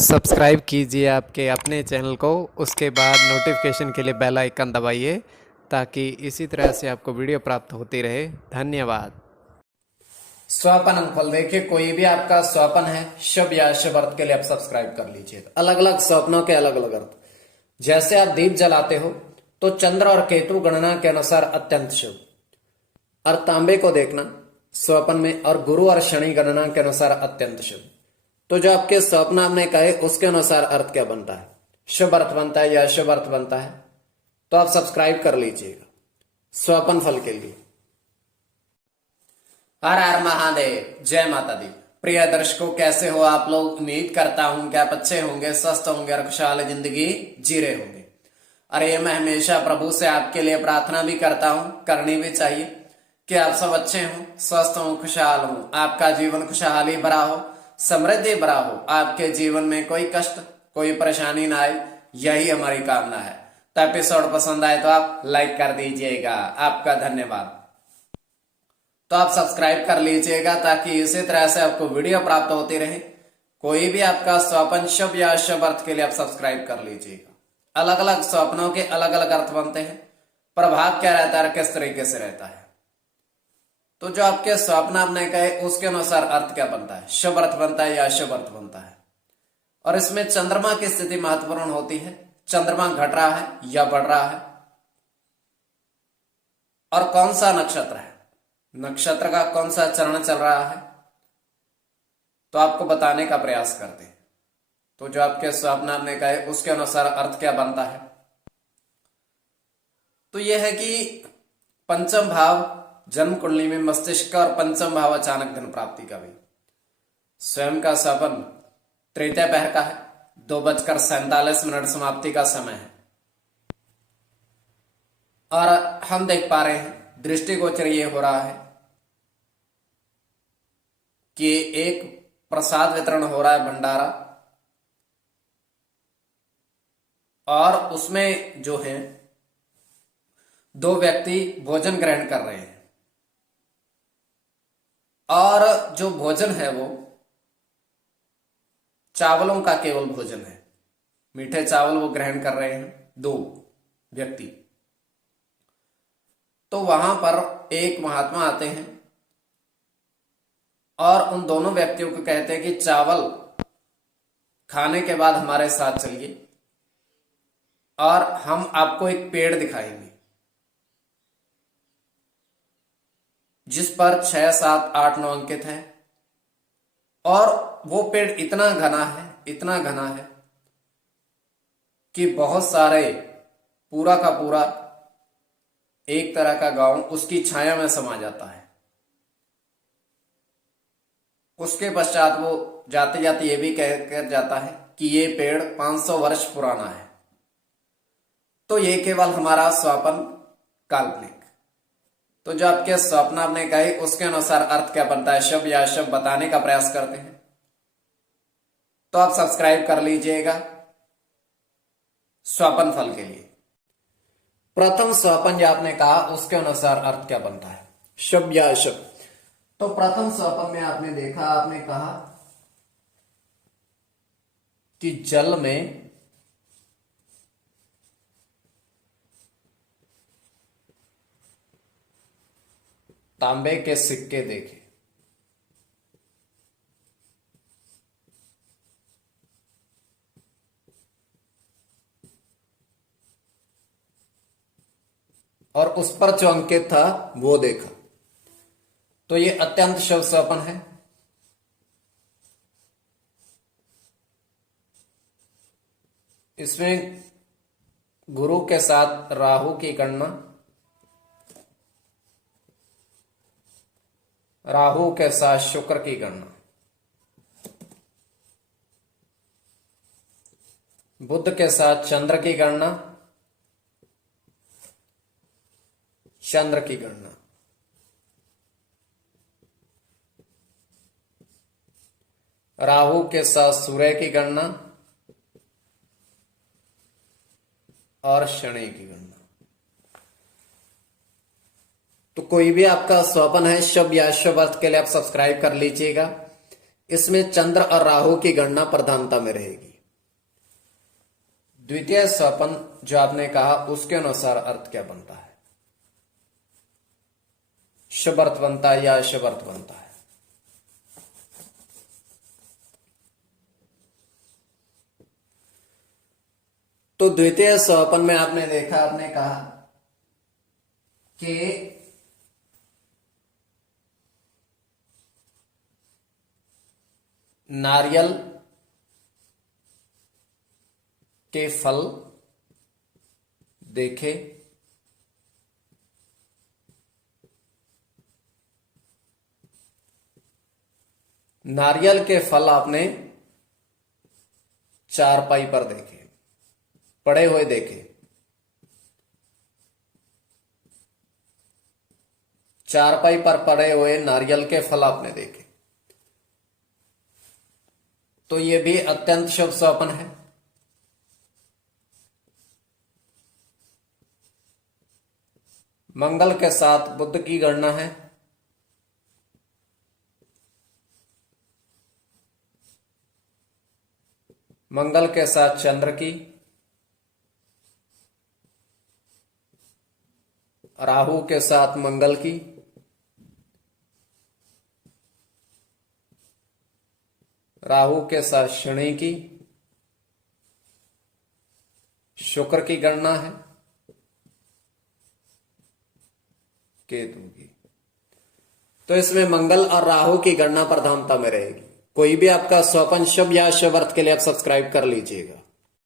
Subscribe कीजिए आपके अपने चैनल को, उसके बाद नोटिफिकेशन के लिए बेल आइकन दबाइए ताकि इसी तरह से आपको वीडियो प्राप्त होती रहे। धन्यवाद। स्वपन फल देखिए, कोई भी आपका स्वपन है शुभ या शुभ अर्थ के लिए आप सब्सक्राइब कर लीजिए। अलग अलग स्वप्नों के अलग अलग अर्थ। जैसे आप दीप जलाते हो तो चंद्र और केतु गणना के अनुसार अत्यंत शुभ, और तांबे को देखना स्वपन में, और गुरु और शनि गणना के अनुसार अत्यंत शुभ। तो जो आपके स्वप्न आपने कहे उसके अनुसार अर्थ क्या बनता है, शुभ अर्थ बनता है या शुभ अर्थ बनता है, तो आप सब्सक्राइब कर लीजिएगा स्वपन फल के लिए। हर हर महादेव, जय माता दी। प्रिय दर्शकों, कैसे हो आप लोग? उम्मीद करता हूं कि आप अच्छे होंगे, स्वस्थ होंगे और खुशहाल जिंदगी जी रहे होंगे। अरे मैं हमेशा प्रभु से आपके लिए प्रार्थना भी करता हूं, करनी भी चाहिए, कि आप सब अच्छे हों, स्वस्थ हों, खुशहाल हों, आपका जीवन खुशहाली भरा हो, समृद्धि भरा हो, आपके जीवन में कोई कष्ट कोई परेशानी ना आए, यही हमारी कामना है। तो एपिसोड पसंद आए तो आप लाइक कर दीजिएगा, आपका धन्यवाद। तो आप सब्सक्राइब कर लीजिएगा ताकि इसी तरह से आपको वीडियो प्राप्त होती रहे। कोई भी आपका स्वप्न शुभ या अशुभ अर्थ के लिए आप सब्सक्राइब कर लीजिएगा। अलग अलग स्वप्नों के अलग अलग अर्थ बनते हैं, प्रभाव क्या रहता है, किस तरीके से रहता है। तो जो आपके स्वप्न आपने कहे उसके अनुसार अर्थ क्या बनता है, शुभ अर्थ बनता है या अशुभ अर्थ बनता है। और इसमें चंद्रमा की स्थिति महत्वपूर्ण होती है। चंद्रमा घट रहा है या बढ़ रहा है, और कौन सा नक्षत्र है, नक्षत्र का कौन सा चरण चल रहा है, तो आपको बताने का प्रयास करते हैं। तो जो आपके स्वप्न आपने कहे उसके अनुसार अर्थ क्या बनता है, तो यह है कि पंचम भाव जन्म कुंडली में मस्तिष्क का, और पंचम भाव अचानक धन प्राप्ति का भी। स्वयं का स्वप्न तृतीय पहर का है, 2:47 समाप्ति का समय है। और हम देख पा रहे हैं, दृष्टिगोचर ये हो रहा है कि एक प्रसाद वितरण हो रहा है, भंडारा, और उसमें जो है 2 व्यक्ति भोजन ग्रहण कर रहे हैं। और जो भोजन है वो चावलों का केवल भोजन है, मीठे चावल वो ग्रहण कर रहे हैं 2 व्यक्ति। तो वहां पर एक महात्मा आते हैं और उन दोनों व्यक्तियों को कहते हैं कि चावल खाने के बाद हमारे साथ चलिए और हम आपको एक पेड़ दिखाएंगे जिस पर 6, 7, 8, 9 अंकित है। और वो पेड़ इतना घना है, इतना घना है कि बहुत सारे, पूरा का पूरा एक तरह का गांव उसकी छाया में समा जाता है। उसके पश्चात वो जाते जाते ये भी कहकर जाता है कि ये पेड़ 500 वर्ष पुराना है। तो ये केवल हमारा स्वप्न, काल्पनिक। तो जो आपके स्वप्न आपने कहे उसके अनुसार अर्थ क्या बनता है, शुभ या अशुभ, बताने का प्रयास करते हैं। तो आप सब्सक्राइब कर लीजिएगा स्वप्न फल के लिए। प्रथम स्वप्न जो आपने कहा उसके अनुसार अर्थ क्या बनता है, शुभ या अशुभ। तो प्रथम स्वप्न में आपने देखा, आपने कहा कि जल में तांबे के सिक्के देखे। और उस पर जो अंकित था वो देखा। तो ये अत्यंत शुभ स्वप्न है। इसमें गुरु के साथ राहु की गणना, राहु के साथ शुक्र की गणना, बुध के साथ चंद्र की गणना, चंद्र की गणना, राहु के साथ सूर्य की गणना और शनि की गणना। तो कोई भी आपका स्वप्न है शुभ या अशुभ अर्थ के लिए आप सब्सक्राइब कर लीजिएगा। इसमें चंद्र और राहु की गणना प्रधानता में रहेगी। द्वितीय स्वपन जो आपने कहा उसके अनुसार अर्थ क्या बनता है, शुभ अर्थ बनता है या अशुभ अर्थ बनता है? तो द्वितीय स्वपन में आपने देखा, आपने कहा कि नारियल के फल देखे, नारियल के फल आपने चारपाई पर देखे, पड़े हुए देखे, चारपाई पर पड़े हुए नारियल के फल आपने देखे, तो यह भी अत्यंत शुभ स्वप्न है। मंगल के साथ बुध की गणना है, मंगल के साथ चंद्र की, राहु के साथ मंगल की, राहु के साथ शनि की, शुक्र की गणना है, केतु की। तो इसमें मंगल और राहु की गणना प्रधानता में रहेगी। कोई भी आपका स्वपन शुभ या अशुभ अर्थ के लिए आप सब्सक्राइब कर लीजिएगा।